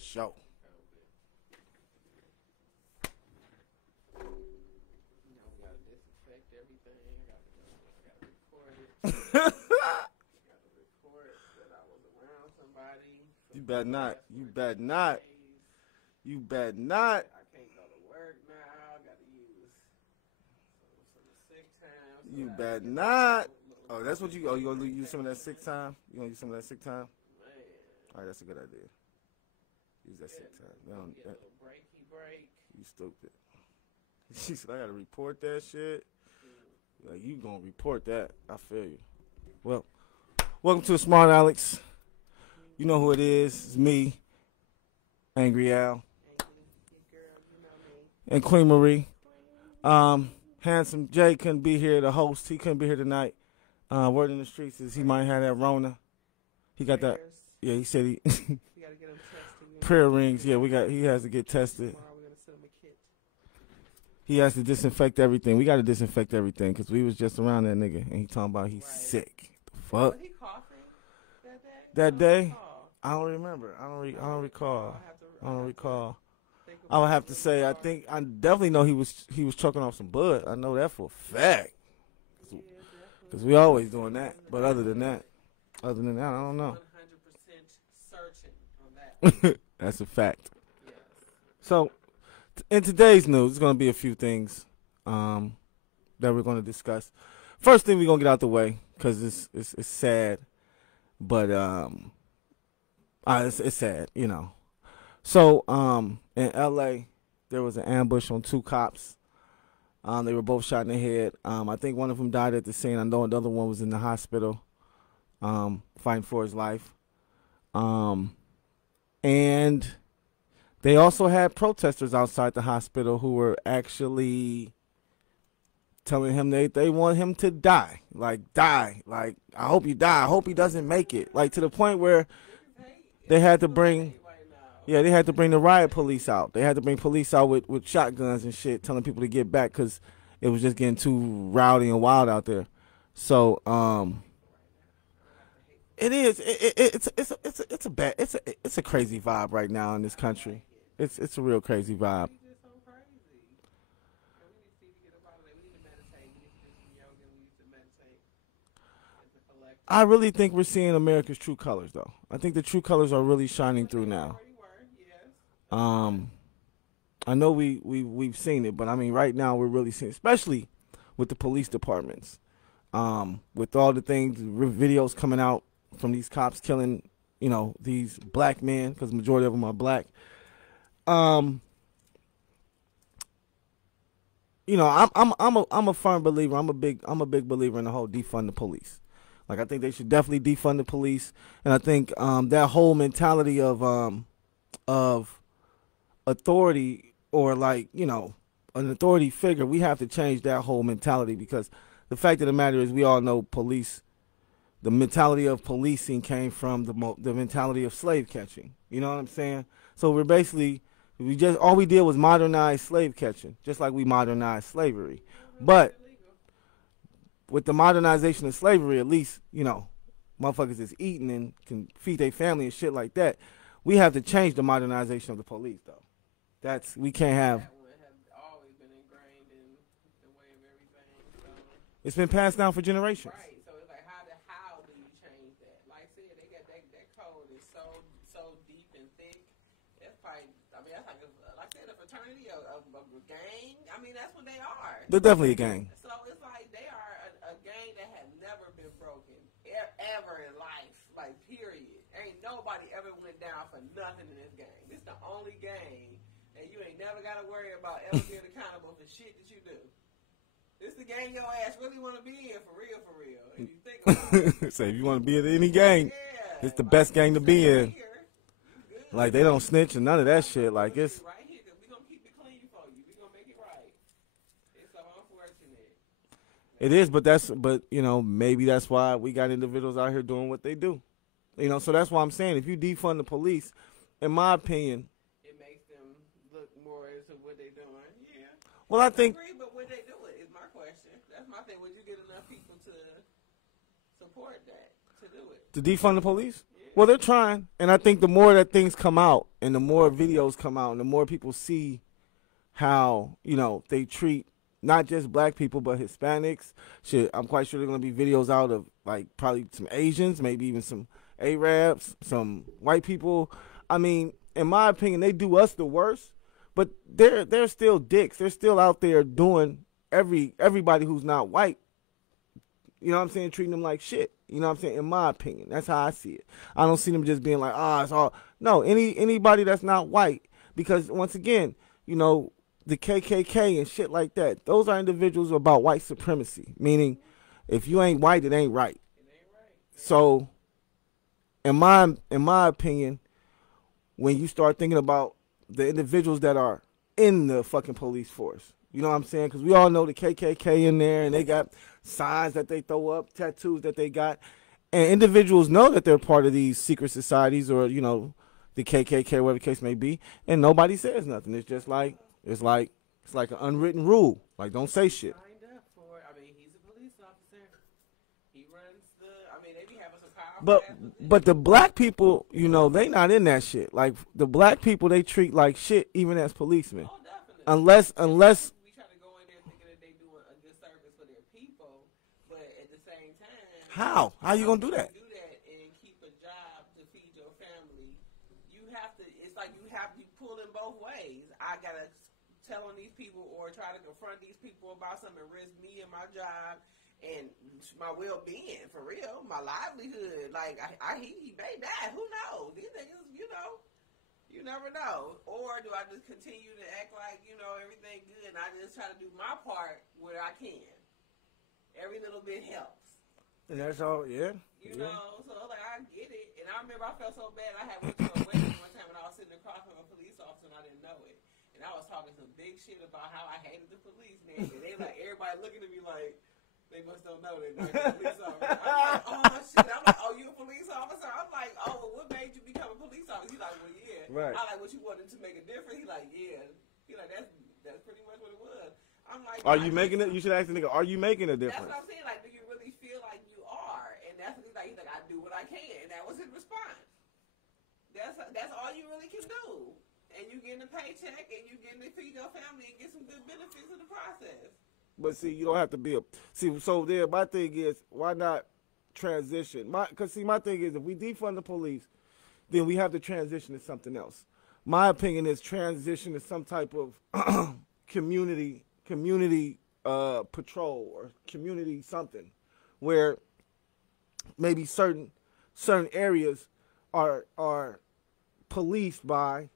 sure. You better not. You better not. You better not. I can't go to work now. I gotta use some sick time. You better not. Oh, that's what you. Oh, you gonna use some of that sick time? You gonna use some of that sick time? Man. All right, that's a good idea. Use that sick time. Get a little breaky break. You stupid. She said I gotta report that shit. Like you gonna report that? I feel you. Well, welcome to the Smartalecs. You know who it is. It's me, Angry Al, and Queen Marie. Handsome Jay couldn't be here, the host. He couldn't be here tonight. Word in the streets is he might have that Rona. He got that. Yeah, he said he. We gotta get him tested. Prayer rings. Yeah, he has to get tested. Tomorrow we're gonna send him a kit. He has to disinfect everything. We got to disinfect everything because we was just around that nigga and he talking about he's sick. The fuck? Was he coughing that day? That day? I don't remember. I don't recall. I don't recall. I would have to say I definitely know he was choking off some blood. I know that for a fact. Because we always doing that. But other than that, I don't know. 100% searching on that. That's a fact. Yes. So, in today's news, there's going to be a few things that we're going to discuss. First thing we're going to get out the way because it's sad, but it's sad, you know. So, in L.A., there was an ambush on two cops. They were both shot in the head. I think one of them died at the scene. I know another one was in the hospital fighting for his life. And they also had protesters outside the hospital who were actually telling him they want him to die. Like, die. Like, I hope you die. I hope he doesn't make it. Like, to the point where they had to bring... Yeah, they had to bring the riot police out. They had to bring police out with shotguns and shit, telling people to get back because it was just getting too rowdy and wild out there. So, it is. It's a crazy vibe right now in this country. It's a real crazy vibe. I really think we're seeing America's true colors, though. I think the true colors are really shining through now. I know we've seen it, but I mean, right now we're really seeing, especially with the police departments, with all the things, videos coming out from these cops killing, you know, these black men because the majority of them are black. You know, I'm a firm believer. I'm a big believer in the whole defund the police. Like, I think they should definitely defund the police, and I think that whole mentality of authority, or like, you know, an authority figure, we have to change that whole mentality, because the fact of the matter is we all know police, the mentality of policing came from the mentality of slave catching. You know what I'm saying? So we're basically, all we did was modernize slave catching, just like we modernized slavery. But with the modernization of slavery, at least, you know, motherfuckers is eating and can feed their family and shit like that. We have to change the modernization of the police, though. We can't have. That have always been ingrained in the way of everything. So. It's been passed down for generations. Right. So it's like, how do you change that? Like I said, they got that code is so deep and thick. That's probably, I mean, that's like I said, a fraternity, a gang. I mean, that's what they are. They're definitely a gang. So it's like they are a gang that has never been broken ever in life. Like, period. Ain't nobody ever went down for nothing in this gang. This the only gang. And you ain't never got to worry about ever being accountable for shit that you do. This the gang your ass really want to be in, for real, for real. If you think about it. So if you want to be in any gang, it's the best gang to be in. Like, they don't snitch and none of that shit. Like, it's... Right here, because we going to keep it clean for you. We going to make it right. It's so unfortunate. It is, but, you know, maybe that's why we got individuals out here doing what they do. You know, so that's why I'm saying, if you defund the police, in my opinion... what they doing, yeah. Well, I think. Agree, but would they do it? Is my question. That's my thing. Would you get enough people to support that, to do it? To defund the police? Yeah. Well, they're trying, and I think the more that things come out, and the more videos come out, and the more people see how they treat not just black people but Hispanics. Shit, I'm quite sure there's gonna be videos out of like probably some Asians, maybe even some Arabs, some white people. I mean, in my opinion, they do us the worst, but they're still dicks. They're still out there doing everybody who's not white. You know what I'm saying? Treating them like shit. You know what I'm saying? In my opinion, that's how I see it. I don't see them just being like, it's all. No, anybody that's not white, because once again, the KKK and shit like that, those are individuals about white supremacy. Meaning, if you ain't white, it ain't right. So, in my opinion, when you start thinking about the individuals that are in the fucking police force, you know what I'm saying? Because we all know the KKK in there, and they got signs that they throw up, tattoos that they got, and individuals know that they're part of these secret societies or the KKK, whatever the case may be, and nobody says nothing. It's just like it's like an unwritten rule. Like, don't say shit. Signed up for it. I mean, he's a police officer. He runs they be having some powerful. But the black people, they not in that shit. Like, the black people, they treat like shit even as policemen. Oh, definitely. Unless we try to go in there thinking that they doing a good service for their people, but at the same time, how you gonna do that? Do that and keep a job to feed your family. You have to. It's like you have to pull in both ways. I gotta tell on these people or try to confront these people about something and risk me and my job and my well-being, for real, my livelihood. Like, he may die. Who knows? These niggas, you never know. Or do I just continue to act like, everything good and I just try to do my part where I can? Every little bit helps. And that's all, yeah. So like, I get it. And I remember I felt so bad. I had went to a wedding one time when I was sitting across from a police officer and I didn't know it. And I was talking some big shit about how I hated the police, man. And they like, everybody looking at me like, they must don't know they're not a police officer. I'm like, oh, shit. I'm like, oh, you a police officer? I'm like, oh, well, what made you become a police officer? He's like, well, yeah. Right. I like, what, you wanted to make a difference? He's like, yeah. He's like, that's pretty much what it was. I'm like, are you making it? You should ask the nigga, are you making a difference? That's what I'm saying. Like, do you really feel like you are? And that's what he's like, I do what I can. And that was his response. That's all you really can do. And you getting a paycheck, and you getting to feed your family and get some good benefits in the process. But see, you don't have to be so there. My thing is, why not transition? Because my thing is, if we defund the police, then we have to transition to something else. My opinion is transition to some type of community patrol or community something, where maybe certain areas are policed by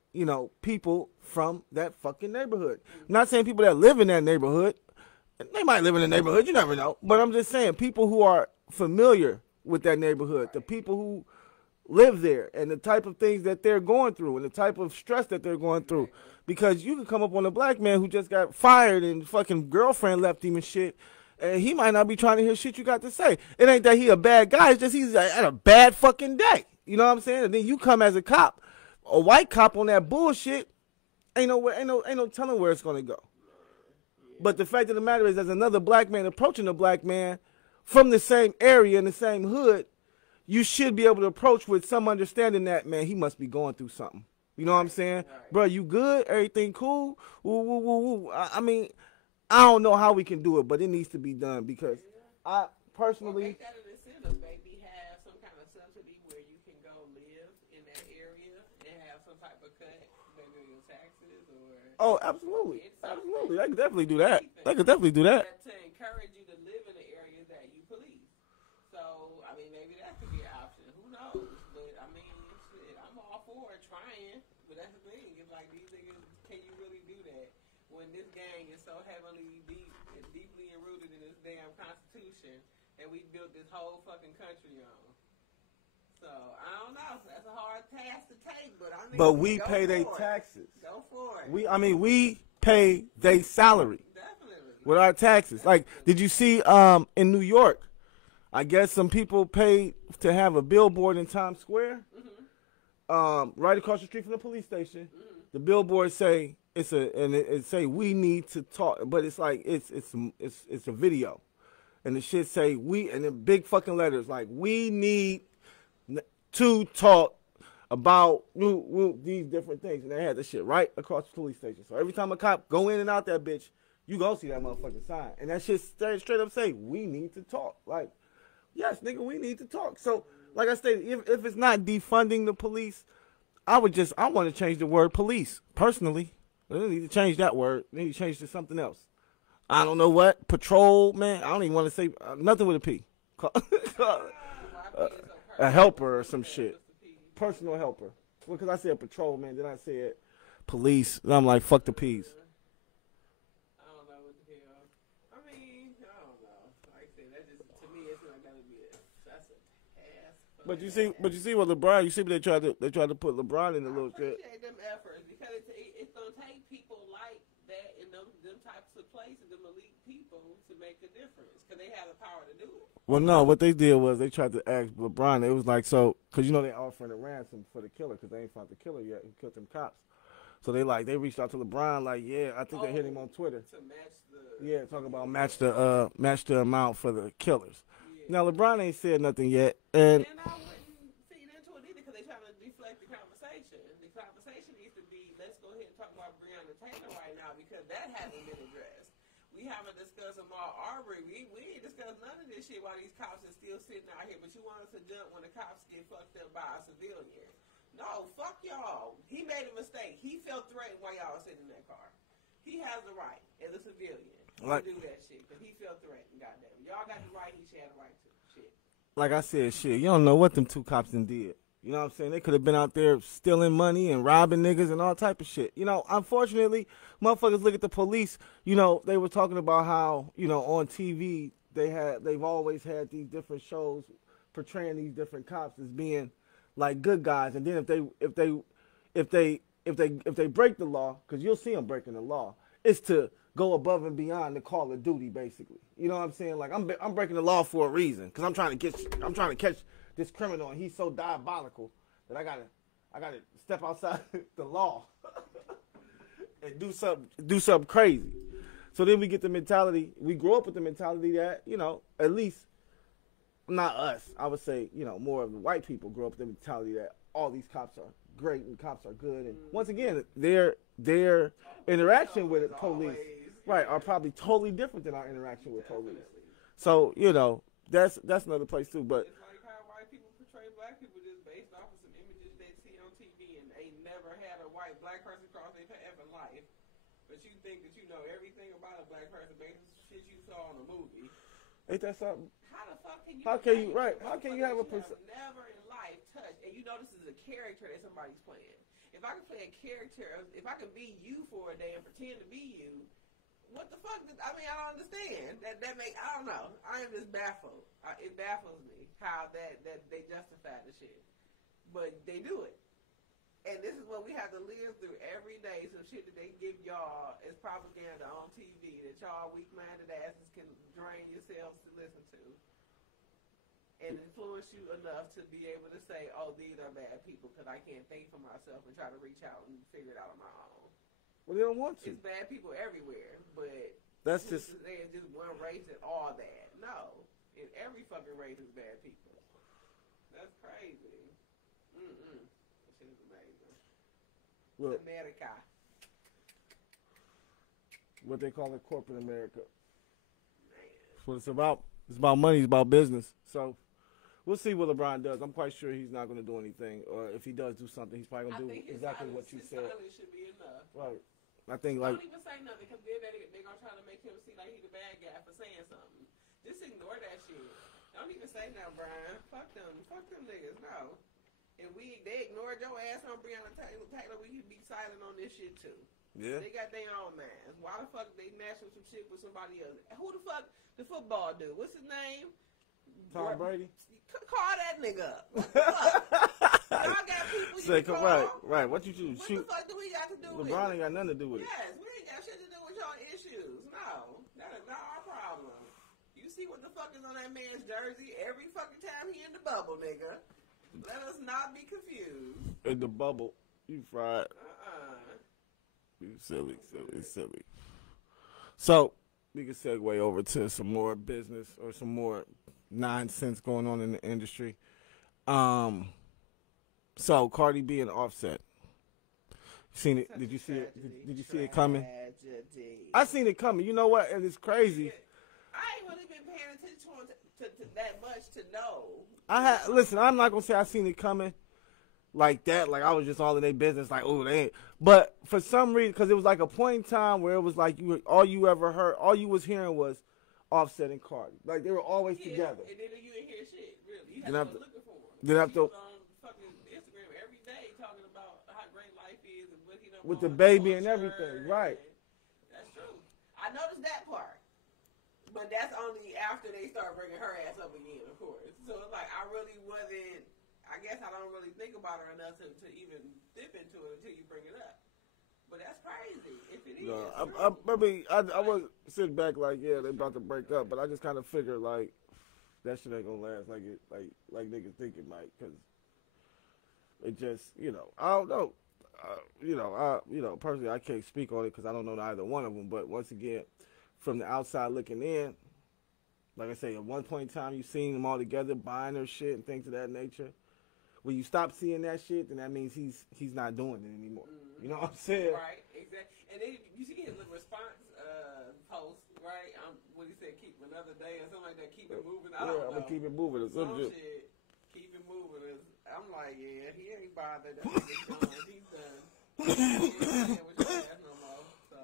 people from that fucking neighborhood. I'm not saying people that live in that neighborhood. They might live in the neighborhood, you never know. But I'm just saying, people who are familiar with that neighborhood, the people who live there, and the type of things that they're going through, and the type of stress that they're going through. Because you can come up on a black man who just got fired and fucking girlfriend left him and shit, and he might not be trying to hear shit you got to say. It ain't that he a bad guy, it's just he's at a bad fucking day. You know what I'm saying? And then you come as a cop, a white cop on that bullshit, ain't no telling where it's gonna go. But the fact of the matter is, there's another black man approaching a black man from the same area in the same hood, you should be able to approach with some understanding that, man, he must be going through something. You know what I'm saying? Right. Bro, you good? Everything cool? Woo, woo, woo, woo. I mean, I don't know how we can do it, but it needs to be done because I personally... Well, make that an incentive. Maybe have some kind of subsidy where you can go live in that area and have some type of cut, maybe your taxes or... Oh, absolutely. Absolutely. They could definitely do that. To encourage you to live in the areas that you police. So, I mean, maybe that could be an option. Who knows? But, I mean, shit, I'm all for trying. But that's the thing. It's like, these niggas, can you really do that? When this gang is so heavily deeply enrooted in this damn Constitution that we built this whole fucking country on. So, I don't know. That's a hard task to take, but we pay their taxes. Go for it. We pay their salary. Definitely. With our taxes. Like, did you see in New York, I guess some people paid to have a billboard in Times Square, right across the street from the police station. Mm-hmm. The billboard say it say we need to talk, but it's like it's a video, and the shit say we, and in big fucking letters like we need to talk about these different things. And they had this shit right across the police station. So every time a cop go in and out that bitch, you gonna see that motherfucking sign. And that shit straight up say, we need to talk. Like, yes, nigga, we need to talk. So, like I stated, if it's not defunding the police, I want to change the word police, personally. They need to change that word. They need to change to something else. I don't know what. Patrol, man. I don't even want to say nothing with a P. A helper or some shit. Personal helper. Well, because I said patrol, man. Then I said police. And I'm like, fuck the P's. I don't know what the hell. I mean, I don't know. Like I said, that just, to me, it's not going to be that's a task. But you see what LeBron, you see what they tried to put LeBron in a little shit. I appreciate them efforts because it's going to take people like that in them types of places, them elite people, to make a difference because they have the power to do it. Well, no, what they did was they tried to ask LeBron. It was like, so, because they offering a ransom for the killer because they ain't found the killer yet who killed them cops. So they reached out to LeBron like, yeah, I think they hit him on Twitter. To match the talking about match the amount for the killers. Yeah. Now LeBron ain't said nothing yet, and I wouldn't feed into it either because they trying to deflect the conversation. The conversation needs to be, let's go ahead and talk about Breonna Taylor right now because that hasn't been addressed. We haven't discussed Ahmaud Arbery. We ain't discussed none of this shit while these cops are still sitting out here. But you want us to jump when the cops get fucked up by a civilian. No, fuck y'all. He made a mistake. He felt threatened while y'all was sitting in that car. He has the right as a civilian to do that shit. Because he felt threatened, goddamn. Y'all got the right, he should have the right to. Shit. Like I said, shit, you don't know what them two cops done did. You know what I'm saying? They could have been out there stealing money and robbing niggas and all type of shit. Unfortunately, motherfuckers look at the police. They were talking about how, on TV they've always had these different shows portraying these different cops as being like good guys. And then if they break the law, because you'll see them breaking the law, it's to go above and beyond the call of duty, basically. You know what I'm saying? Like I'm breaking the law for a reason because I'm trying to catch this criminal, and he's so diabolical that I gotta step outside the law and do something crazy. So then we get the mentality. We grow up with the mentality that at least not us. I would say more of the white people grow up with the mentality that all these cops are great and cops are good. And once again, their interaction with police, right, are probably totally different than our interaction with police. So that's another place too, but. Black people just based off of some images they see on TV and they never had a white black person cross their path in life. But you think that you know everything about a black person based on shit you saw in a movie. Ain't that something? How the fuck can you? How can you have a person never in life touched? And you know this is a character that somebody's playing. If I can play a character, if I can be you for a day and pretend to be you, what the fuck? I don't understand. I don't know. I am just baffled. It baffles me how that they justify the shit. But they do it. And this is what we have to live through every day. Some shit that they give y'all as propaganda on TV that y'all weak-minded asses can drain yourselves to listen to. And influence you enough to be able to say, oh, these are bad people because I can't think for myself and try to reach out and figure it out on my own. Well, they don't want to. It's bad people everywhere, but that's just saying just one race and all that. No, in every fucking race is bad people. That's crazy. That shit is amazing. Look, America. What they call it, corporate America. Man. That's what it's about. It's about money. It's about business. So we'll see what LeBron does. I'm quite sure he's not going to do anything, or if he does do something, he's probably going to do exactly what you said. Silence should be enough. Right. I think don't even say nothing because they're going to try to make him seem like he's the bad guy for saying something. Just ignore that shit. Don't even say nothing, Brian. Fuck them niggas. No. If they ignored your ass on Breonna Taylor, we can be silent on this shit too. Yeah. They got their own minds. Why the fuck they mashing some shit with somebody else? Who the fuck the football dude? What's his name? Tom Brady. Call that nigga up. What the fuck? Y'all got people you can call. Right. What you choose? What the fuck do we got to do with it? LeBron ain't got nothing to do with it. Yes, we ain't got shit to do with y'all issues. No, that is not our problem. You see what the fuck is on that man's jersey every fucking time he in the bubble, nigga. Let us not be confused. In the bubble. You fried. You silly. So, we can segue over to some more business or some more nonsense going on in the industry. So Cardi B and Offset. Seen it? Did you see it? Did you see it coming? I seen it coming. You know what? And it's crazy. I ain't really been paying attention to that much to know. Listen. I'm not gonna say I seen it coming like that. Like I was just all in their business. Like, oh, they ain't. But for some reason, because it was like a point in time where it was like all you was hearing was Offset and Cardi. Like they were always together. And then you didn't hear shit. Really, you had to go looking for them. Then after. With the baby and everything, right? That's true. I noticed that part, but that's only after they start bringing her ass up again, of course. So it's like I really wasn't. I guess I don't really think about her enough to even dip into it until you bring it up. But that's crazy. If it is, I was sitting back like, yeah, they about to break up, but I just kind of figured like that shit ain't gonna last like niggas think it might, because it just, I don't know. Personally, I can't speak on it because I don't know either one of them. But once again, from the outside looking in, like I say, at one point in time, you seen them all together buying their shit and things of that nature. When you stop seeing that shit, then that means he's not doing it anymore. Mm-hmm. You know what I'm saying? Right, exactly. And then you see his response post, right? What he said, keep another day or something like that. Keep it moving. I don't know. I'm gonna keep it moving or some shit. Keep it moving. I'm like, yeah, he ain't bothered. He's done. He ain't playing with your ass no more. So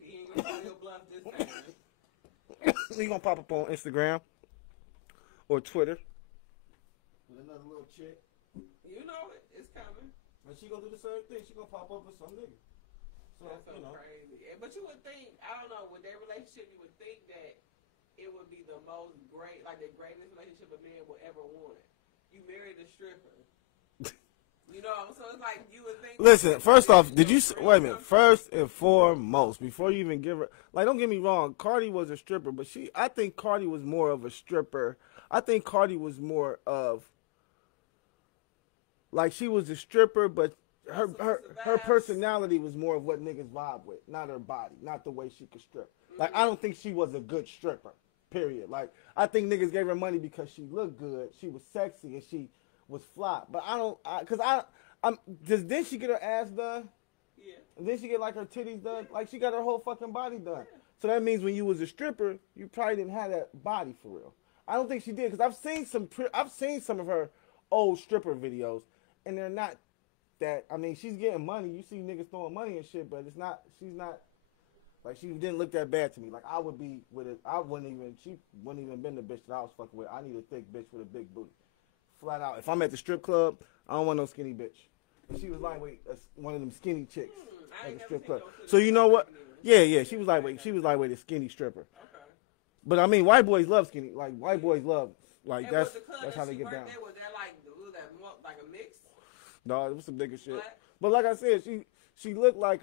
he ain't gonna play your bluff this time. He gonna pop up on Instagram or Twitter with another little chick. You know it. It's coming. And she gonna do the same thing. She gonna pop up with some nigga. So that's so crazy. But you would think, I don't know, with their relationship, you would think that it would be the most great, like the greatest relationship a man will ever want. You married a stripper. So it's like you would think. Listen, first off, wait a minute. First and foremost, before you even give her, like, don't get me wrong, Cardi was a stripper, but I think Cardi was more of a stripper. I think Cardi was more of, like, she was a stripper, but her personality was more of what niggas vibe with, not her body, not the way she could strip. Like, I don't think she was a good stripper. Period. Like, I think niggas gave her money because she looked good, she was sexy, and she was fly. But then she get her ass done? Yeah. And then she get, like, her titties done? Like, she got her whole fucking body done. Yeah. So that means when you was a stripper, you probably didn't have that body for real. I don't think she did, because I've seen some of her old stripper videos, and they're not that, I mean, she's getting money. You see niggas throwing money and shit, but she's not. Like, she didn't look that bad to me. Like, I would be with it. She wouldn't even been the bitch that I was fucking with. I need a thick bitch with a big booty. Flat out. If I'm at the strip club, I don't want no skinny bitch. And she was lightweight, one of them skinny chicks at the strip club. So you know what? Yeah. She was lightweight. She was lightweight, a skinny stripper. Okay. But I mean, white boys love skinny. Like, white boys love, like, that's how they get down. Was there like a mix? No, it was some nigga shit. But like I said, she looked like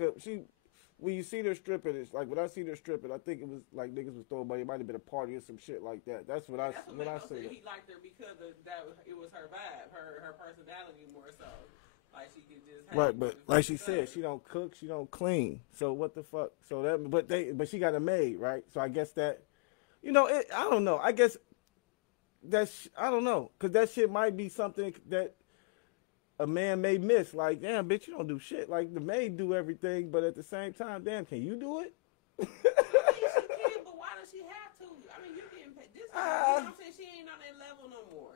when you see her stripping, it's like when I see her stripping, I think it was like niggas was throwing money. It might have been a party or some shit like that. That's what I say. He liked her because it was her vibe, her personality more so. Like she could just right, but like she said, she don't cook, she don't clean. So what the fuck? So that, but she got a maid, right? So I guess that, I don't know. I guess I don't know, because that shit might be something that a man may miss. Like, damn, bitch, you don't do shit. Like, the maid do everything, but at the same time, damn, can you do it? I mean, she can, but why does she have to? I mean, you getting paid. You know what I'm saying? She ain't on that level no more.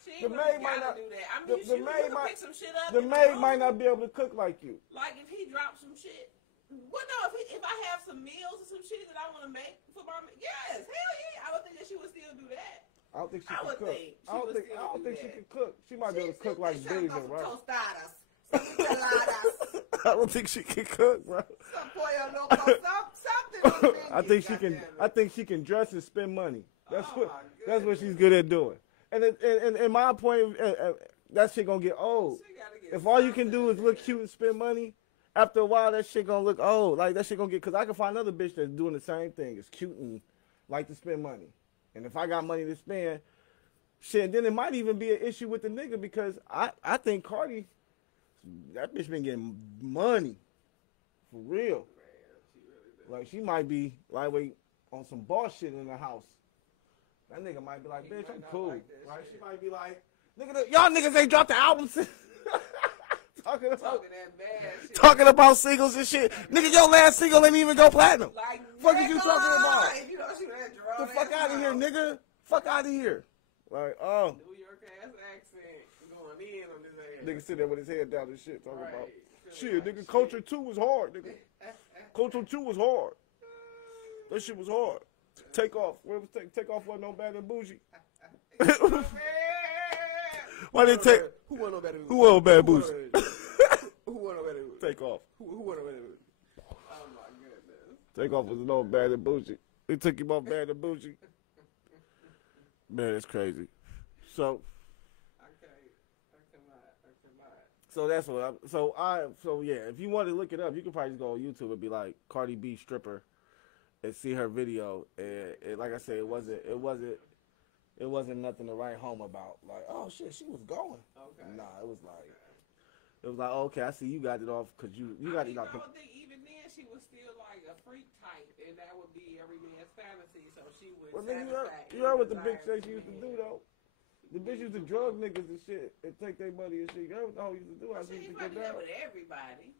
She ain't really gotta do that. I mean, you can pick some shit up. The maid might not be able to cook like you. Like, if he drops some shit. Well, no, if I have some meals or some shit that I want to make for my, yes, hell yeah, I would think that she would still do that. I don't think she can cook. I don't think she can cook. She might be able to cook like Billy, right? Tostadas. Enchiladas. I don't think she can cook, bro. Some pollo loco, something. I think she can dress and spend money. That's what she's good at doing. And in my point, that shit gonna get old. If all you can do is look cute and spend money, after a while that shit gonna look old. Like, that shit gonna get, because I can find another bitch that's doing the same thing. It's cute and like to spend money. And if I got money to spend, shit, then it might even be an issue with the nigga, because I think Cardi, that bitch been getting money. For real. Like, she might be lightweight on some boss shit in the house. That nigga might be like, bitch, I'm cool. Like, right? She might be like, Nigga, y'all niggas ain't dropped the album since. Talking that bad shit. Talking about singles and shit. Nigga, your last single ain't even go platinum. Like, fuck is you talking about? You know, she that The fuck out of here, nigga. Fuck out of here. Like, oh. New York ass accent going in on his ass. Nigga sit there with his head down and shit talking Right. about. Shit, nigga, shit. Culture 2 was hard, nigga. Culture 2 was hard. That shit was hard. Take Off. Where was Take Off wasn't no better than Bougie. Why did take? Who wasn't no better than Who wasn't bad Bougie? Who wasn't no better than Take Off. Who wasn't no better than Oh my goodness. Take Off was no better than Bougie. They took him off better than Bougie. Man, it's crazy. So. So that's what I'm. So yeah. If you want to look it up, you can probably just go on YouTube and be like Cardi B stripper, and see her video. And like I said, it wasn't nothing to write home about. Like, oh shit, she was going. Okay. Nah, it was like, okay, I see you got it off because you got it off. I would think even then she was still like a freak type, and that would be every man's fantasy. So she would. Well, nigga, you heard what the bitch said she used to do though. The bitch used to drug niggas and shit and take their money and shit. You heard what the hoe used to do? She used to do that with everybody.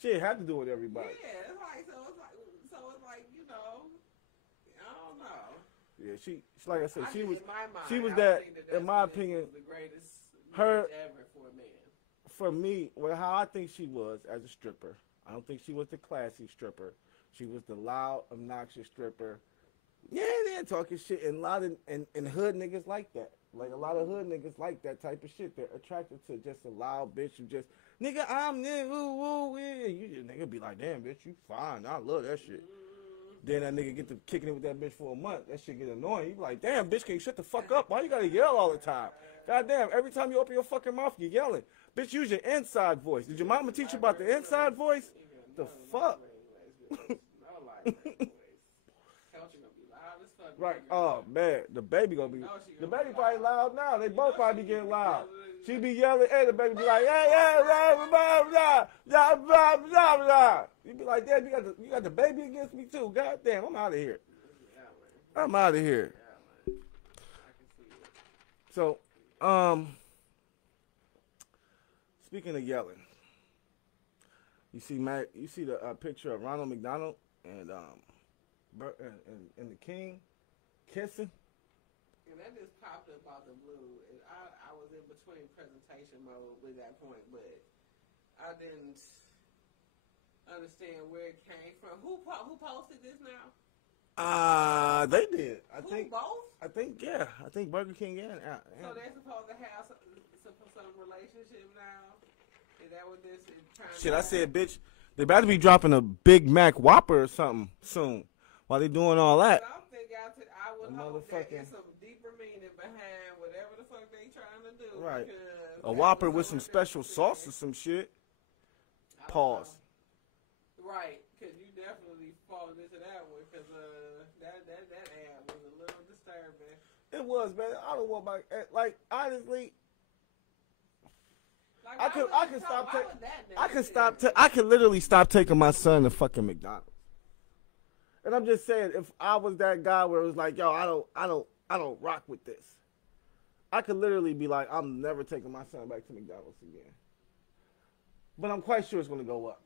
She had to do it with everybody. Yeah, it's like you know, I don't know. Yeah, she like I said, she was in my opinion, the greatest her ever for a man. For me, well, how I think she was as a stripper, I don't think she was the classy stripper. She was the loud, obnoxious stripper. Yeah, they're talking shit, and a lot of and hood niggas like that. Like a lot of hood niggas like that type of shit. They're attracted to just a loud bitch who just nigga, I'm there, woo woo, yeah. You just nigga be like, damn bitch, you fine. I love that shit. Then that nigga get to kicking it with that bitch for a month. That shit get annoying. You be like, damn, bitch, can you shut the fuck up? Why you gotta yell all the time? Goddamn, every time you open your fucking mouth, you're yelling. Bitch, use your inside voice. Did your mama teach you about the inside voice? The fuck? Right. Oh man, the baby gonna be. The baby probably loud now. They both probably be getting loud. She be yelling, and the baby be like, hey, blah, blah, blah, blah, blah. You be like, damn, you got the baby against me too. God damn, I'm out of here. I'm out of here. So, speaking of yelling, you see the picture of Ronald McDonald and the King kissing. And that just popped up out the blue. And I was in between presentation mode with that point, but I didn't understand where it came from. Who posted this now? They did. I think both. I think yeah. I think Burger King and so they're supposed to have some relationship now. Is that what this is trying? Shit, I said, bitch. They about to be dropping a Big Mac Whopper or something soon. While they doing all that. I'm thinking I would hope there is some deeper meaning behind whatever the fuck they trying to do. Right. A Whopper with some special sauce or some shit. Pause. Right, because you definitely fallen into that one, because that ad was a little disturbing. It was, man. I don't want my like honestly. Like, I can literally stop taking my son to fucking McDonald's. And I'm just saying, if I was that guy where it was like, yo, I don't rock with this, I could literally be like, I'm never taking my son back to McDonald's again. But I'm quite sure it's gonna go up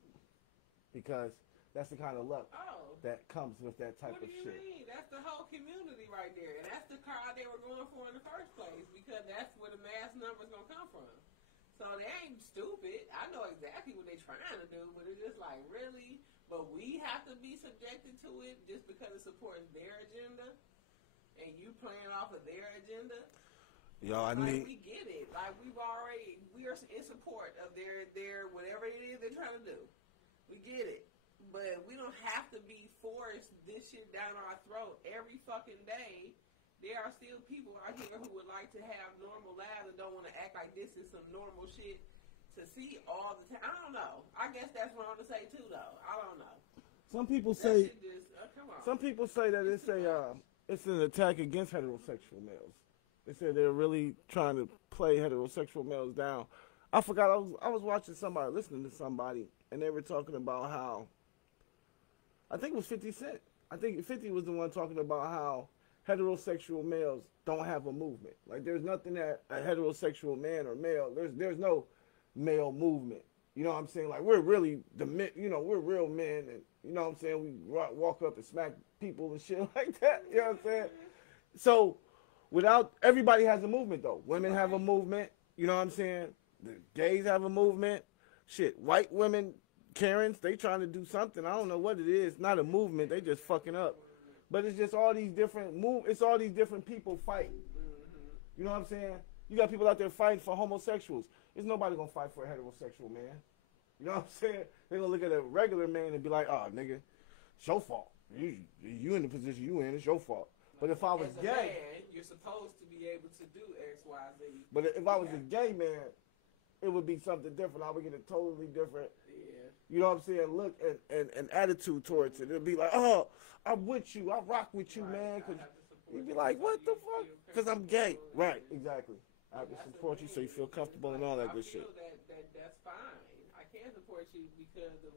because that's the kind of luck that comes with that type of shit. What do you mean? That's the whole community right there, and that's the crowd they were going for in the first place, because that's where the mass number's gonna come from. So they ain't stupid. I know exactly what they're trying to do, but it's just like, really? But we have to be subjected to it just because it supports their agenda, and you playing off of their agenda? Yo, we get it. Like, we are in support of their whatever it is they're trying to do. We get it. But we don't have to be forced this shit down our throat every fucking day. There are still people out here who would like to have normal lives and don't want to act like this is some normal shit to see all the time. I don't know. I guess that's wrong to say too, though. I don't know. Some people say that it's an attack against heterosexual males. They said they're really trying to play heterosexual males down. I forgot. I was watching somebody, listening to somebody, and they were talking about how, I think it was 50 Cent. I think 50 was the one talking about how heterosexual males don't have a movement. Like there's nothing that a heterosexual man or male, there's no male movement. You know what I'm saying? Like we're really we're real men, and you know what I'm saying? We walk up and smack people and shit like that. You know what I'm saying? So everybody has a movement though. Women have a movement. You know what I'm saying? The gays have a movement. Shit, white women, Karens, they trying to do something. I don't know what it is. Not a movement. They just fucking up. But it's just all these different it's all these different people fighting. You know what I'm saying? You got people out there fighting for homosexuals. There's nobody gonna fight for a heterosexual man. You know what I'm saying? They're gonna look at a regular man and be like, oh nigga, it's your fault. You in the position you in, it's your fault. But if I was As a gay, man, you're supposed to be able to do X, Y, Z. but if I was a gay man, it would be something different. I would get a totally different, you know what I'm saying, look and attitude towards it. It'd be like, oh, I'm with you, I rock with you, man. Cause you'd be like, what the fuck? Because I'm gay. Right, exactly. I have to support you so you feel comfortable and all that good shit. That's fine. I can support you because of,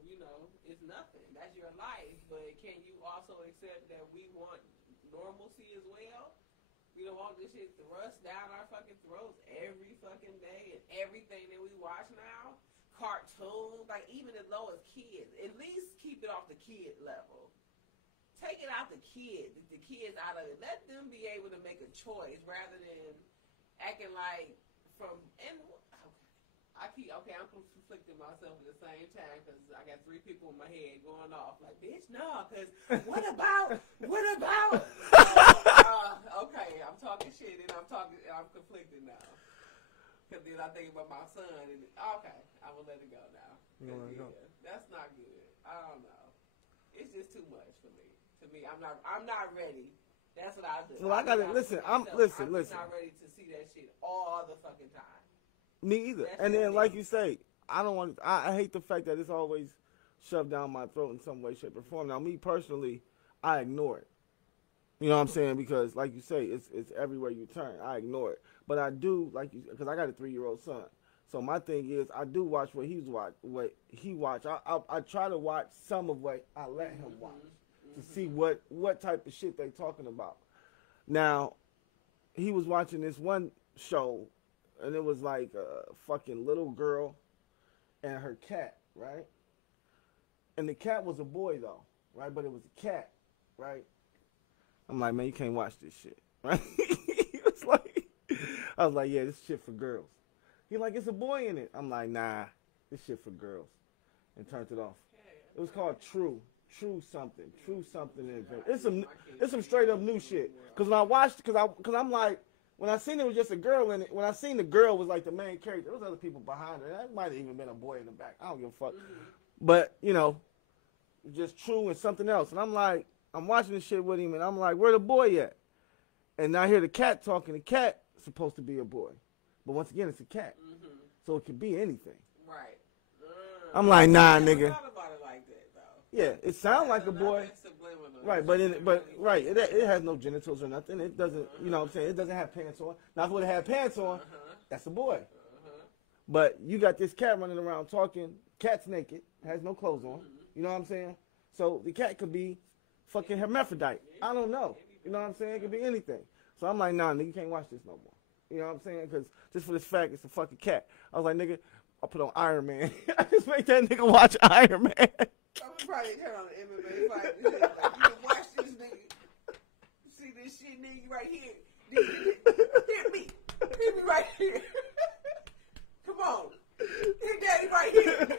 it's nothing. That's your life. But can you also accept that we want normalcy as well? We don't want this shit thrust down our fucking throats every fucking day, and everything that we watch now, cartoons, like even as low as kids, at least keep it off the kid level. Take it out the kids out of it. Let them be able to make a choice rather than acting like I'm conflicting myself at the same time because I got 3 people in my head going off like, bitch, no, because what about? Okay, I'm talking shit and I'm conflicted now. Because then I think about my son and okay, I'm gonna let it go now. That's not good. I don't know. It's just too much for me. To me, I'm not ready. That's what I do. Well, I gotta listen. I'm not ready to see that shit all the fucking time. Me either. And then, like you say, I hate the fact that it's always shoved down my throat in some way, shape, or form. Now, me personally, I ignore it. You know what I'm saying? Because, like you say, it's everywhere you turn. I ignore it. But I do, because I got a 3-year-old son. So my thing is, I do watch what he watch. I try to watch some of what I let him watch to see what type of shit they talking about. Now, he was watching this one show, and it was like a fucking little girl and her cat, right? And the cat was a boy, though, right? But it was a cat, right? I'm like, man, you can't watch this shit, right? I was like, yeah, this shit for girls. He like, it's a boy in it. I'm like, nah, this shit for girls. And turned it off. It was called True something. It's some straight up new shit. Cause when I watched, cause I'm like, when I seen it was just a girl in it, when I seen the girl was like the main character, there was other people behind her. That might have even been a boy in the back. I don't give a fuck. But, just True and something else. And I'm like, I'm watching this shit with him, and I'm like, where the boy at? And I hear the cat talking. The cat is supposed to be a boy. But once again, it's a cat. So it could be anything. Right. I'm like, nah, nigga. I thought about it like that, though. Yeah, it sounds like a boy. Right, but it has no genitals or nothing. It doesn't, you know what I'm saying? It doesn't have pants on. Now, if it would have had pants on, that's a boy. But you got this cat running around talking. Cat's naked, has no clothes on. You know what I'm saying? So the cat could be fucking hermaphrodite. I don't know. You know what I'm saying? It could be anything. So I'm like, nah, nigga, you can't watch this no more. You know what I'm saying? Because just for this fact, it's a fucking cat. I was like, nigga, I'll put on Iron Man. I just make that nigga watch Iron Man. I'm probably turn on the MMA fight. Like, you can watch this nigga. See this shit, nigga, right here. Hit me. Hit me right here. Come on. Hit daddy right here.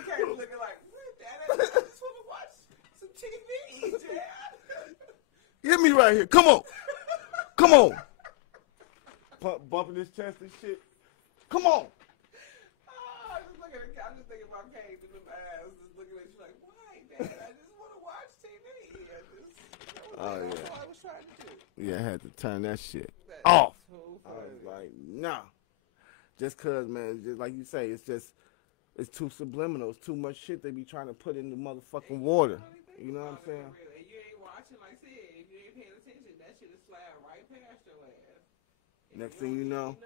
Okay, looking like, Dad, I just want to watch some TV, Dad. Hit me right here. Come on. Come on. Bumping his chest and shit. Come on. I'm just thinking about Kane in them eyes, just looking at you like, why, Dad? I just want to watch TV. That's all I was trying to do. Yeah, I had to turn that shit off. I was like, nah. Just cause, man, just like you say, it's too subliminal. It's too much shit they be trying to put in the motherfucking water. You know what I'm saying? And you ain't watching, like I said, if you ain't paying attention, that shit is slide right past your ass. Next thing you know,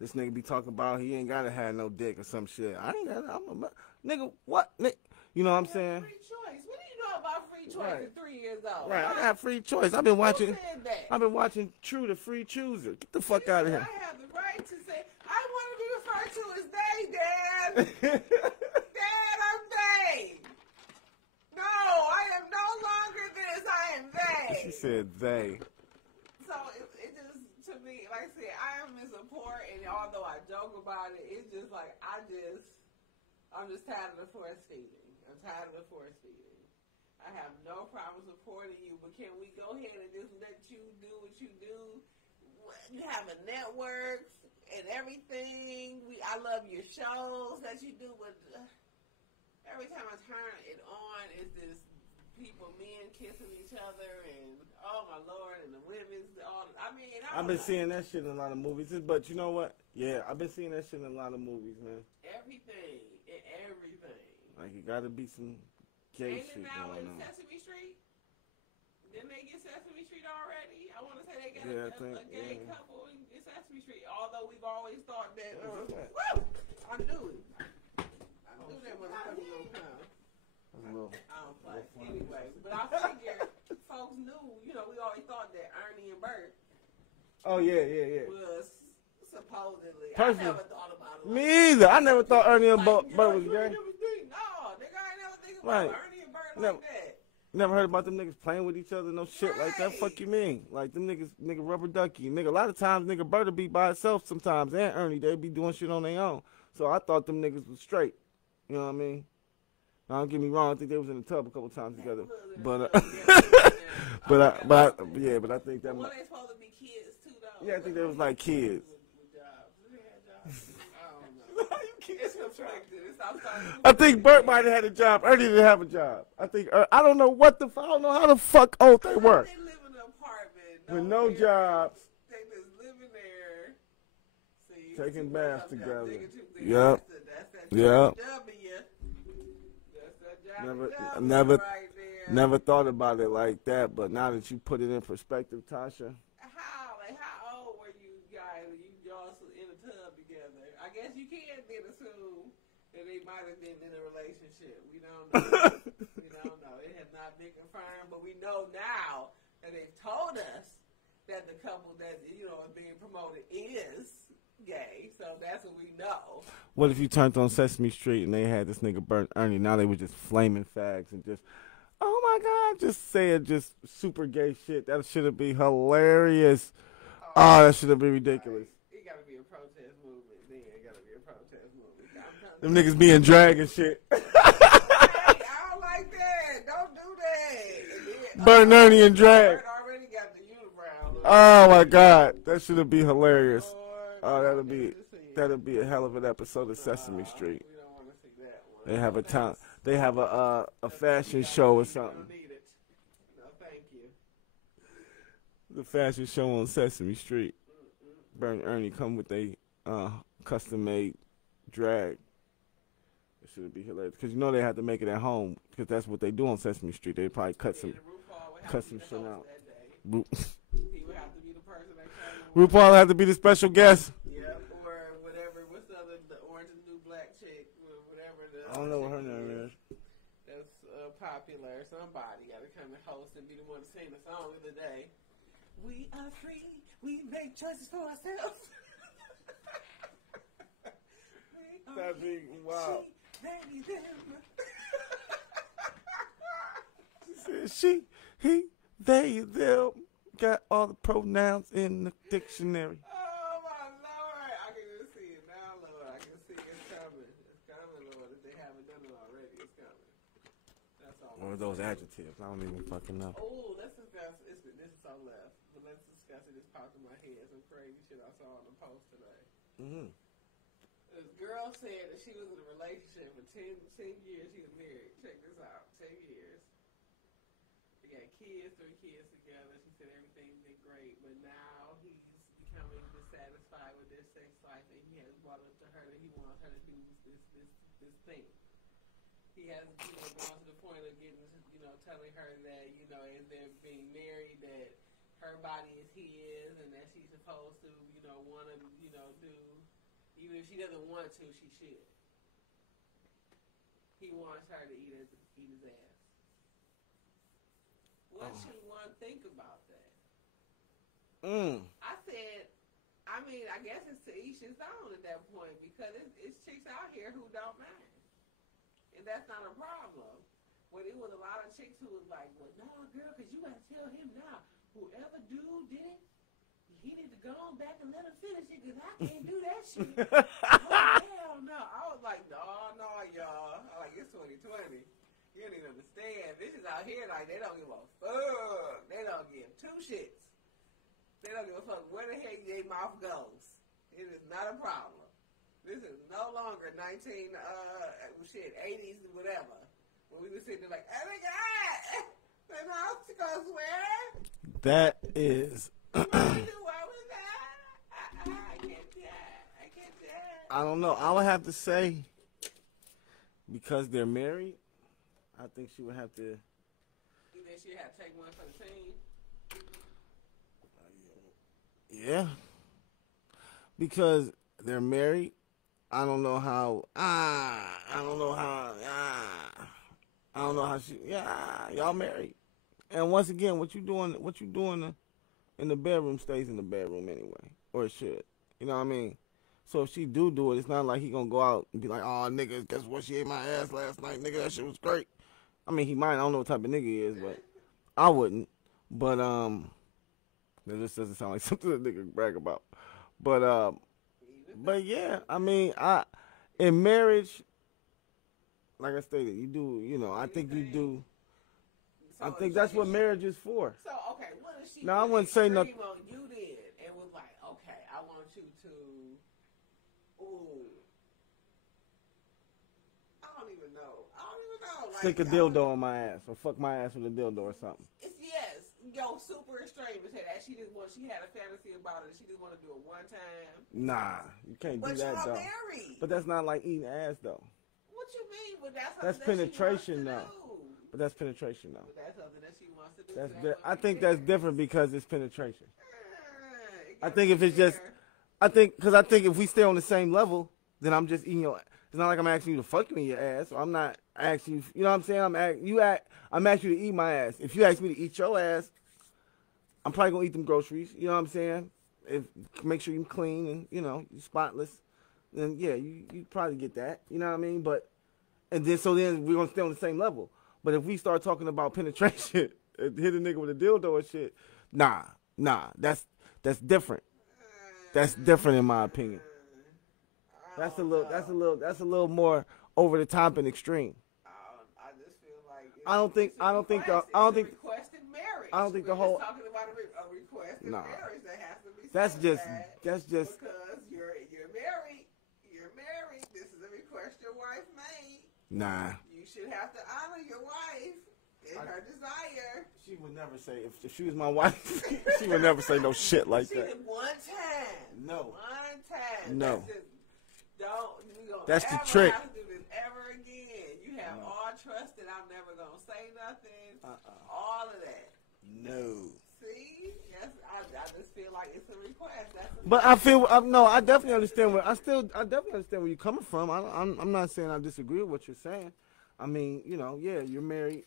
this nigga be talking about he ain't gotta have no dick or some shit. I ain't got. Nigga, what? You know what I'm saying? Free choice. What do you know about free choice Right. at 3 years old? Right, I got free choice. I've been watching. Who said that? I've been watching True the Free Chooser. Get the fuck out of here. I have the right to say, I want to be referred to as they, Dad. Dad, I'm they. No, I am no longer this. I am they. She said they. So it just, to me, like I said, I am in support, and although I joke about it, it's just like, I'm just tired of the force feeding. I'm tired of the force feeding. I have no problem supporting you, but can we go ahead and just let you do what you do? You have a network and everything. I love your shows that you do, but every time I turn it on, it's this men kissing each other, and oh my Lord, and the women's all. I mean, I've been seeing that shit in a lot of movies, but you know what? Yeah, I've been seeing that shit in a lot of movies, man. Everything. Like, you gotta be some gay Ain't shit it now going in on. Sesame Street? Didn't they get Sesame Street already? I want to say they got a gay couple in Sesame Street. Although we've always thought that. Woo! I knew it. I knew that motherfucker was gonna come. I don't play. Anyway, but I figured folks knew. You know, we always thought that Ernie and Bert. Oh yeah. Was supposedly. Personally, I never thought about it. Me either. I never thought Ernie and Bert was gay. No, nigga, I ain't never think about Ernie and Bert like that. Never heard about them niggas playing with each other, no shit like that. Fuck you mean? Like them niggas, rubber ducky. Nigga, a lot of times nigga Bert will be by itself sometimes, and Ernie, they be doing shit on their own. So I thought them niggas was straight. You know what I mean? Now, don't get me wrong, I think they was in the tub a couple times together. But I think that. Well, they supposed to be kids too, though. Yeah, I think they was like kids. I think Bert might have had a job. Ernie didn't have a job. I don't know I don't know how the fuck old they were. They live in an apartment with no jobs. They just living there. See, taking baths together. Yep. Yep. Never thought about it like that, but now that you put it in perspective, Tasha. How old were you guys? Y'all in a tub together? I guess you can then assume that they might have been in a relationship. We don't know. We don't know. It has not been confirmed, but we know now that they've told us that the couple that is being promoted is gay. So that's what we know. What if you turned on Sesame Street and they had this nigga Burnt Ernie? Now they were just flaming fags and just, oh my God, just saying just super gay shit. That should be hilarious. Oh, that should be ridiculous. It gotta be a protest movement. Then it gotta be a protest movement. Them niggas being drag and shit. Hey, I don't like that. Don't do that. Burnt Ernie and drag. Bert already got the unibrow. Oh my God, that should be hilarious. Oh, that'll be a hell of an episode of Sesame Street. We don't want to see that one. They have a town. They have a fashion show or something. No, thank you. The fashion show on Sesame Street. Burnt Ernie come with a custom made drag. It should be hilarious because they have to make it at home because that's what they do on Sesame Street. They probably cut some shit out. He would have to be the person that RuPaul had to be the special guest. Yeah, or whatever. What's the Orange is the New Black chick? Whatever. I don't know what her name is. That's popular. Somebody got to come and host and be the one to sing the song of the day. We are free. We make choices for ourselves. That'd be wow. She, he, they, them. Got all the pronouns in the dictionary. Oh my Lord! I can just see it now, Lord. I can see it's coming. It's coming, Lord. If they haven't done it already, it's coming. That's all. Or those adjectives. I don't even fucking know. Oh, let's discuss. This is so left, but let's discuss it. This popped in my head. Some crazy shit I saw on the post today. This girl said that she was in a relationship for 10 years. She was married. Check this out. 10 years. They got kids, 3 kids together. She said everything's been great, but now he's becoming dissatisfied with their sex life, and he has brought up to her that he wants her to do this thing. He has, gone to the point of getting, telling her that, as they're being married, that her body is his, and that she's supposed to, want to, do, even if she doesn't want to, she should. he wants her to eat his ass. What should one think about that? I said, I mean, I guess it's to each his own at that point because it's chicks out here who don't mind. And that's not a problem. But it was a lot of chicks who was like, well, no, girl, because you got to tell him now, whoever dude did it, he need to go on back and let him finish it because I can't do that shit. Oh, hell no. I was like, no, y'all. I'm like, it's 2020. You don't even understand. Bitches out here, like, they don't give a fuck. They don't give two shits. They don't give a fuck where the hell their mouth goes. It is not a problem. This is no longer 80s, whatever. When we were sitting there like, oh my God, my mouth goes where? That is. What was that? I can't do that. I don't know. I would have to say, because they're married, I think she would have to. You think she'd have to take one for the team? Yeah. Because they're married. I don't know how she, y'all married. And once again, what you doing in the bedroom stays in the bedroom anyway. Or it should. You know what I mean? So if she do it, it's not like he gonna go out and be like, oh, nigga, guess what? She ate my ass last night. Nigga, that shit was great. I mean, he might. I don't know what type of nigga he is, but I wouldn't. But, this doesn't sound like something a nigga brag about. But yeah, I mean, in marriage, like I stated, you do, I think you do. So I think that's what marriage is for. So, okay, what if she I wouldn't say nothing. You did and was like, okay, I want you to, I don't even know. Like, stick a dildo on my ass or fuck my ass with a dildo or something. Super extreme and say that she had a fantasy about it. She just want to do it one time. Nah, you can't do that though. Married. But that's not like eating ass though. What you mean? But that's penetration though. But that's penetration though. But that's something that she wants to do. I think that's different because it's penetration. I think if it's just, I think if we stay on the same level, then I'm just eating your ass. It's not like I'm asking you to fuck you in your ass. Or I'm not asking you. You know what I'm saying? I'm asking you to eat my ass. If you ask me to eat your ass, I'm probably gonna eat them groceries. You know what I'm saying? Make sure you're clean and you're spotless. Then yeah, you probably get that. You know what I mean? Then we're gonna stay on the same level. But if we start talking about penetration, and hit a nigga with a dildo and shit, nah, that's different. That's different in my opinion. That's a little more over the top and extreme. I just feel like I don't think requested marriage. I don't think the We're whole just talking about a requested marriage that has to be. That's just because you're married. This is a request your wife made. Nah. You should have to honor your wife and her desire. She would never say if she was my wife. She would never say no shit like that. She did one time. No. One time. No. That's the trick. Have to do this ever again. You have all trust that I'm never gonna say nothing. All of that. No. See, yes, I just feel like it's a request. But I feel I definitely understand I definitely understand where you're coming from. I'm not saying I disagree with what you're saying. I mean, yeah, you're married,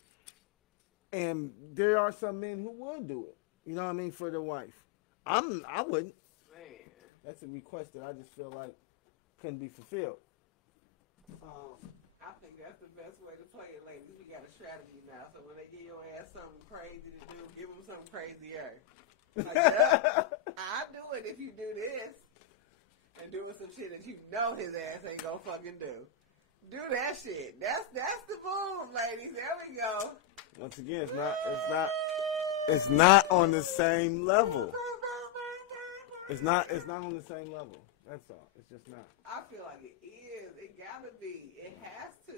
and there are some men who would do it. You know what I mean, for their wife. I wouldn't. Man, that's a request that I just feel like couldn't be fulfilled. I think that's the best way to play it, ladies. We got a strategy now. So when they give your ass something crazy to do, give them something crazier. Like, I'll do it if you do this. And doing some shit that you know his ass ain't gonna fucking do. Do that shit. That's the move, ladies. There we go. Once again, it's not on the same level. It's not on the same level. That's all. It's just not. I feel like it is. It gotta be. It has to.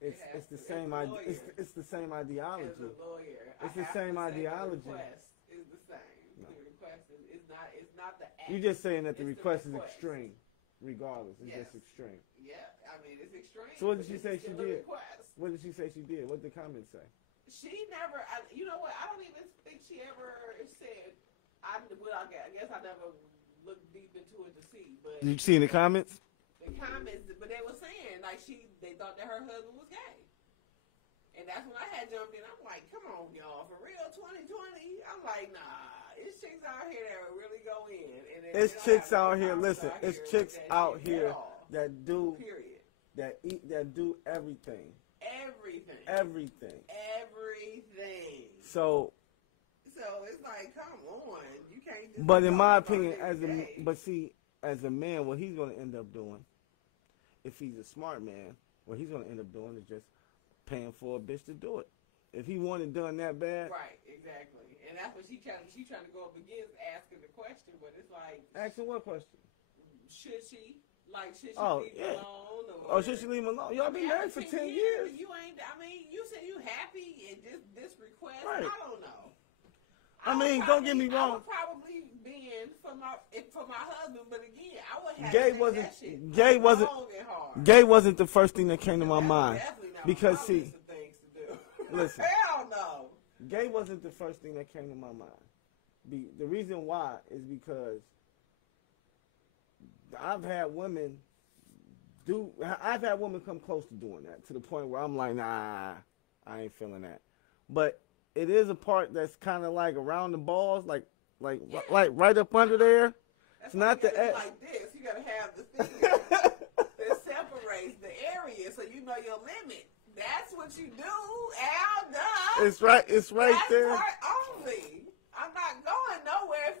It's the same idea. It's the same ideology. As a lawyer, it's the same ideology. The request is the same. No. The request is not. It's not the act. You're just saying that the request is extreme, regardless. It's just extreme. Yeah, I mean it's extreme. So what did she say she did? What did she say she did? What did the comments say? She never. You know what? I don't even think she ever said. I guess I never looked deep into it to see. But did you see in the comments? The comments, but they were saying like she they thought that her husband was gay. And that's when I had jumped in. I'm like, come on, y'all, for real, 2020? I'm like, nah, it's chicks out here that would really go in. And it's chicks out here, listen, it's chicks out here that do, period. That eat, that do everything. Everything. So it's like, come on, you can't just. But in my opinion, as a man, what he's going to end up doing, if he's a smart man, what he's going to end up doing is just paying for a bitch to do it. If he wanted done that bad. Right, exactly. And that's what she trying to go up against, asking the question, but it's like. Asking what question? Should she? Like, should she leave him alone? Or should she leave him alone? Y'all been married for 10 years. You ain't, I mean, you said you happy and this request, right. I don't know. Don't get me wrong. I would probably be in for my husband, but again, I would have that shit long and hard. Gay wasn't the first thing that came to my mind. Definitely not because my see, list of things to do. Listen, hell no. Gay wasn't the first thing that came to my mind. The reason why is because I've had women come close to doing that, to the point where I'm like, nah, I ain't feeling that. But it is a part that's kind of like around the balls, like right up under there. That's it's not the like this. You gotta have the thing that separates the area, so you know your limit. That's what you do, Al. Duh. It's right that's there. Part only. I'm not going nowhere.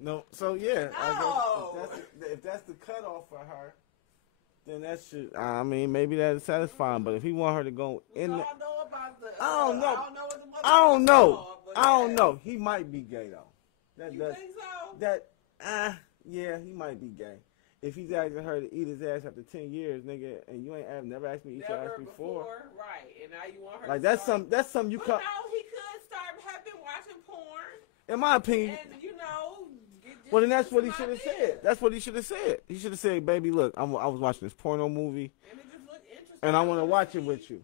No. So yeah. No. If that's the cutoff for her, then that should. I mean, maybe that's satisfying. But if he want her to go in, know about the. I don't know. I don't know. I don't know. He might be gay though. You think so? Yeah, he might be gay. If he's asking her to eat his ass after 10 years, nigga, and you ain't never asked me to eat your ass before. Right? And now you want her. Like to that's start. something you but come. No, he could have been watching porn. In my opinion. And well, then that's what he should have said. That's what he should have said. He should have said, baby, look, I was watching this porno movie. And it just looked interesting. And I want to watch it with you.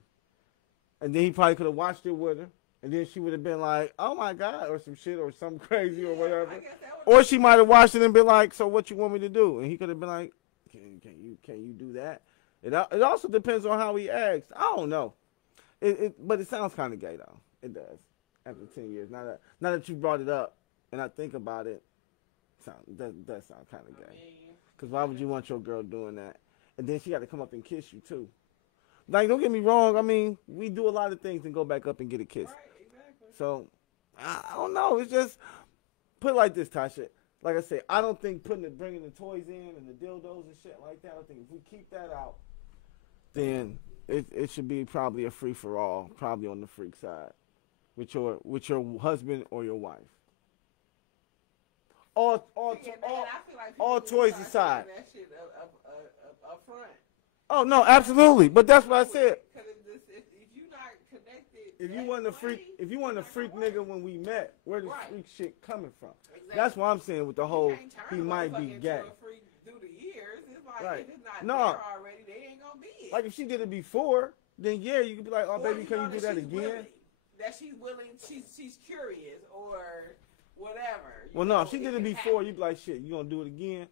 And then he probably could have watched it with her. And then she would have been like, oh, my God, or some shit or something crazy or whatever. Or she might have watched it and been like, so what you want me to do? And he could have been like, can you do that? It also depends on how he acts. I don't know. But it sounds kind of gay, though. It does. After 10 years. Now that you brought it up and I think about it, that does sound kind of gay. Because why would you want your girl doing that? And then she got to come up and kiss you, too. Like, don't get me wrong. I mean, we do a lot of things and go back up and get a kiss. Right, exactly. So, I don't know. It's just, put it like this, Tasha. Like I said, I don't think bringing the toys in and the dildos and shit like that, I think if we keep that out, then it should be probably a free-for-all, probably on the freak side, with your husband or your wife. All toys aside. That shit up front. Oh no, absolutely. But that's what I said. If you're not connected, if you want a freak nigga when we met, where the freak shit coming from? Exactly. That's what I'm saying with the whole he might be gay. Through the years, it's like right. if it's not there already, they ain't gonna be it. Like if she did it before, then yeah, you could be like, oh baby, can you do that again? That she's willing, she's curious or whatever. Well, no, if she did it before, you'd be like, shit, you gonna do it again?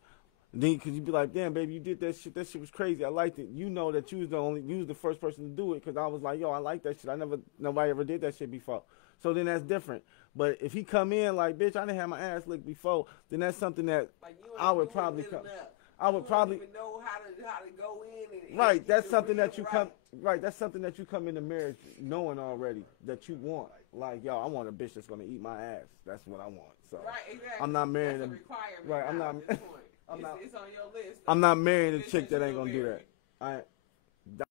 Then, cause you'd be like, damn, baby, you did that shit. That shit was crazy. I liked it. You know that you was the first person to do it. Cause I was like, yo, I like that shit. Nobody ever did that shit before. So then that's different. But if he come in like, bitch, I didn't have my ass licked before, then that's something that I would probably come. I would probably even know how to go in. And right. That's something that you come. Right. That's something that you come into marriage knowing already that you want. Like, yo, I want a bitch that's gonna eat my ass. That's what I want. So right, exactly. I'm not marrying a requirement. Right. I'm not. It's on your list. I'm not marrying a chick that ain't gonna do that.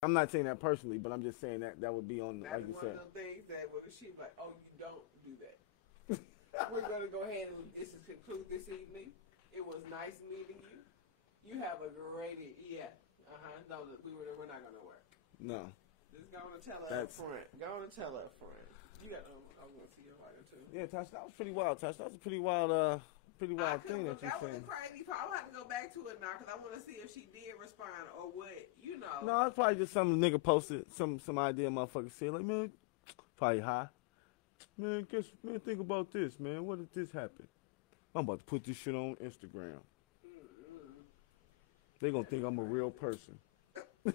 I'm not saying that personally, but I'm just saying that would be on, like you said. That's one of the things that she's like, oh, you don't do that. We're gonna go ahead and conclude this evening. It was nice meeting you. You have a great No, we're not gonna work. No. Just go on and tell her up front. Go on and tell her up front. You got. I want to see your lighter too. Yeah, Tasha, that was pretty wild. Tasha, that was a pretty wild thing that you said. That was a crazy part. I'm gonna have to go back to it now because I want to see if she did respond or what. No, it's probably just some nigga posted some idea motherfucker said like, man, probably high. Man, think about this, man. What if this happened? I'm about to put this shit on Instagram. They gonna think I'm a real person. Hey,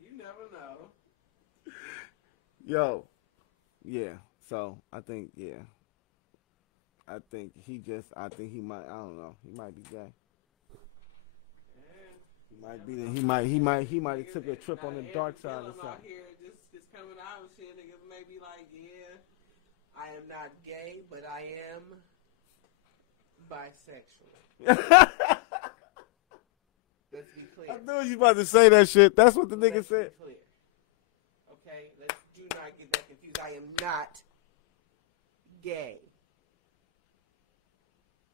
you never know. Yo, yeah. So I think I think he might. I don't know. He might be gay. He might be. He might have took a trip on the dark side or something. Out here just coming out and shit. Niggas may be like, yeah, I am not gay, but I am bisexual. Let's be clear. I knew you about to say that shit. That's what the nigga said. Be clear. Okay, let's do not get that confused. I am not gay.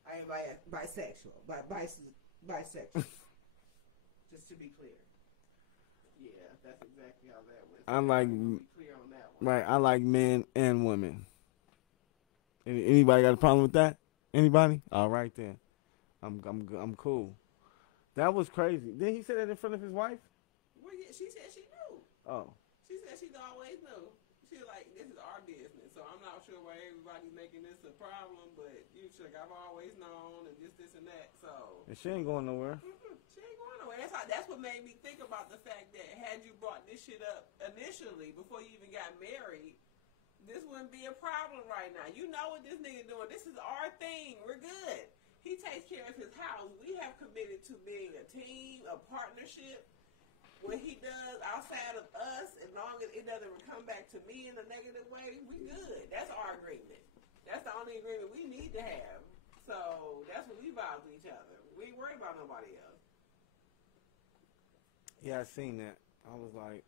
I am bisexual. Bisexual. Just to be clear. Yeah, that's exactly how that went. I like, clear on that one. right, I like men and women. Anybody got a problem with that? Anybody? All right then. I'm cool. That was crazy. Didn't he say that in front of his wife? Well, yeah, she said she knew. Oh. She said she's always knew. She's like, this is our business, so I'm not sure why everybody's making this a problem, but you should. I've always known, and this, and that. So. And she ain't going nowhere. She ain't going nowhere. That's what made me think about the fact that had you brought this shit up initially before you even got married, this wouldn't be a problem right now. You know what this nigga doing. This is our thing. We're good. He takes care of his house. We have committed to being a team, a partnership. What he does outside of us, as long as it doesn't come back to me in a negative way, we good. That's our agreement. That's the only agreement we need to have. So that's what we vow to each other. We ain't worried about nobody else. Yeah, I seen that. I was like,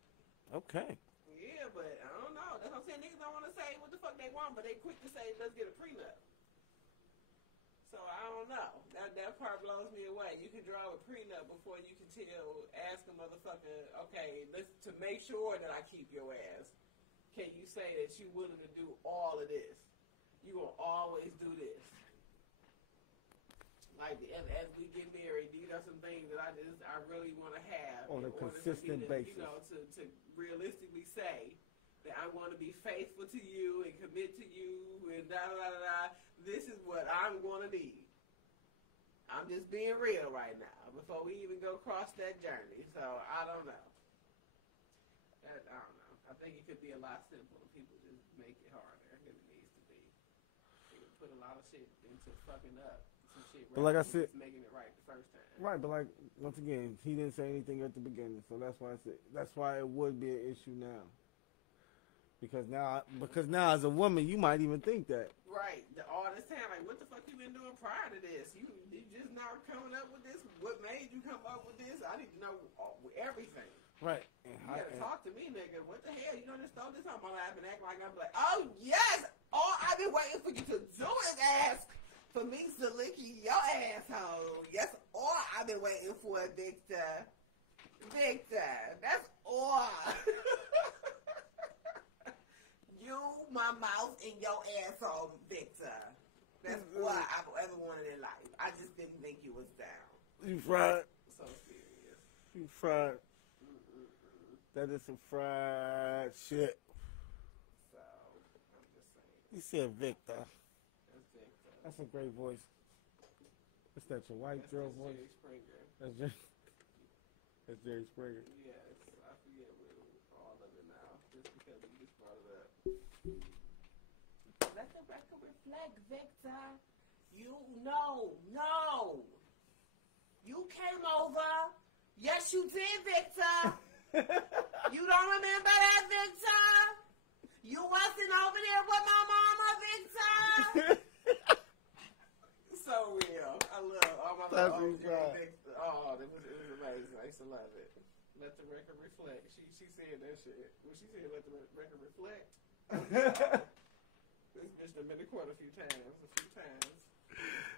okay. Yeah, but I don't know. That's what I'm saying. Niggas don't want to say what the fuck they want, but they quick to say, let's get a prenup. So I don't know. That part blows me away. You can draw a prenup before you can ask a motherfucker, okay, to make sure that I keep your ass, can you say that you willing to do all of this? You will always do this. Like, as we get married, these are some things that I really want to have. On a consistent basis. You know, to realistically say that I want to be faithful to you and commit to you and da-da-da-da. This is what I'm going to need. I'm just being real right now before we even go across that journey. So, I don't know. I don't know. I think it could be a lot simpler if people just make it harder than it needs to be. They would put a lot of shit into fucking up some shit. But like I said, making it right the first time. Right, but like, once again, he didn't say anything at the beginning, so that's why I said, that's why it would be an issue now. Because now as a woman, you might even think that. Right. All this time, like, what the fuck you been doing prior to this? You just now coming up with this? What made you come up with this? I need to know everything. Right. You gotta talk to me, nigga. What the hell? You done just throw this on my lap and act like I'm like, oh, yes! All I've been waiting for you to do is ask for me to lick your asshole. Yes, all I've been waiting for, Victor. Victor. That's all. You, my mouth, and your asshole, Victor. That's what I've ever wanted in life. I just didn't think you was down. You fried. So serious. You fried. That is some fried shit. So, I'm just saying. You said Victor. That's Victor. That's a great voice. What's that, your white girl voice? Jerry Springer. That's Jerry Springer. Yes, I forget all of it now, just because you just brought it up. Let the record reflect, Victor. You no. You came over. Yes, you did, Victor. You don't remember that, Victor? You wasn't over there with my mama, Victor. So real. I love all my little Victor. Oh, it was amazing. I used to love it. Let the record reflect. She said that shit. When she said let the record reflect, this bitch done been to court a few times.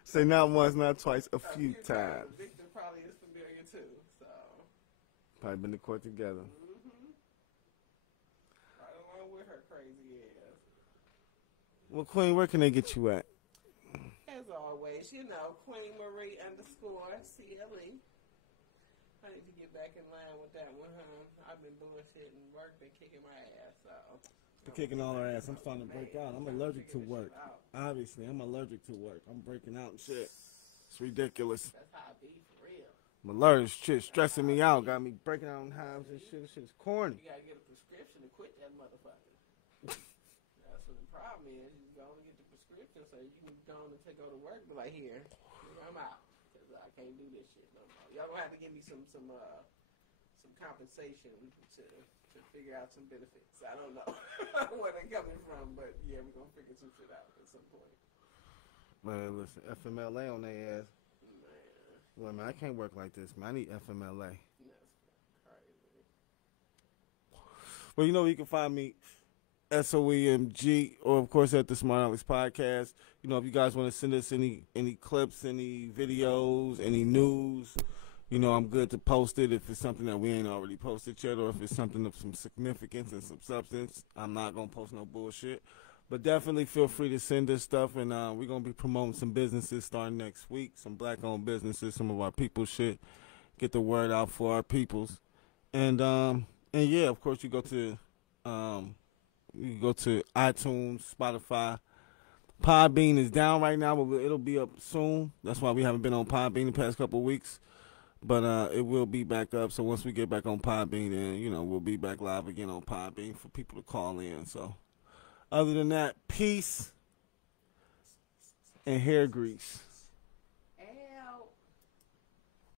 Say not once, not twice, a few times. Victor probably is familiar too, so. Probably been to court together. Mm-hmm. Right along with her crazy ass. Well, Queen, where can they get you at? As always, you know, Queen Marie _CLE. I need to get back in line with that one, huh? I've been bullshitting, work been kicking my ass, so. You're kicking all her ass. I'm starting to break out. I'm allergic to work. Obviously, I'm allergic to work. I'm breaking out and shit. It's ridiculous. That's how I be, for real. Malert shit stressing me out. Got me breaking out in hives and shit. This shit is corny. You gotta get a prescription to quit that motherfucker. That's what the problem is. You go and get the prescription so you can go on and take over to work. But like, here, I'm out because I can't do this shit no more. Y'all gonna have to give me some compensation to figure out some benefits. I don't know where they're coming from, but yeah, we're gonna figure some shit out at some point. Man, listen, FMLA on their ass. Well, man, I can't work like this, man. I need FMLA. That's crazy. Well, you know, you can find me SOEMG, or of course at the Smartalecs Podcast. You know, if you guys want to send us any clips, any videos, any news, you know, I'm good to post it if it's something that we ain't already posted yet, or if it's something of some significance and some substance. I'm not gonna post no bullshit. But definitely feel free to send us stuff, and we're going to be promoting some businesses starting next week, some black-owned businesses, some of our people's shit, get the word out for our peoples. And yeah, of course, you go to iTunes, Spotify. Podbean is down right now, but it'll be up soon. That's why we haven't been on Podbean the past couple of weeks. But it will be back up, so once we get back on Podbean, then, you know, we'll be back live again on Podbean for people to call in, so... Other than that, peace and hair grease.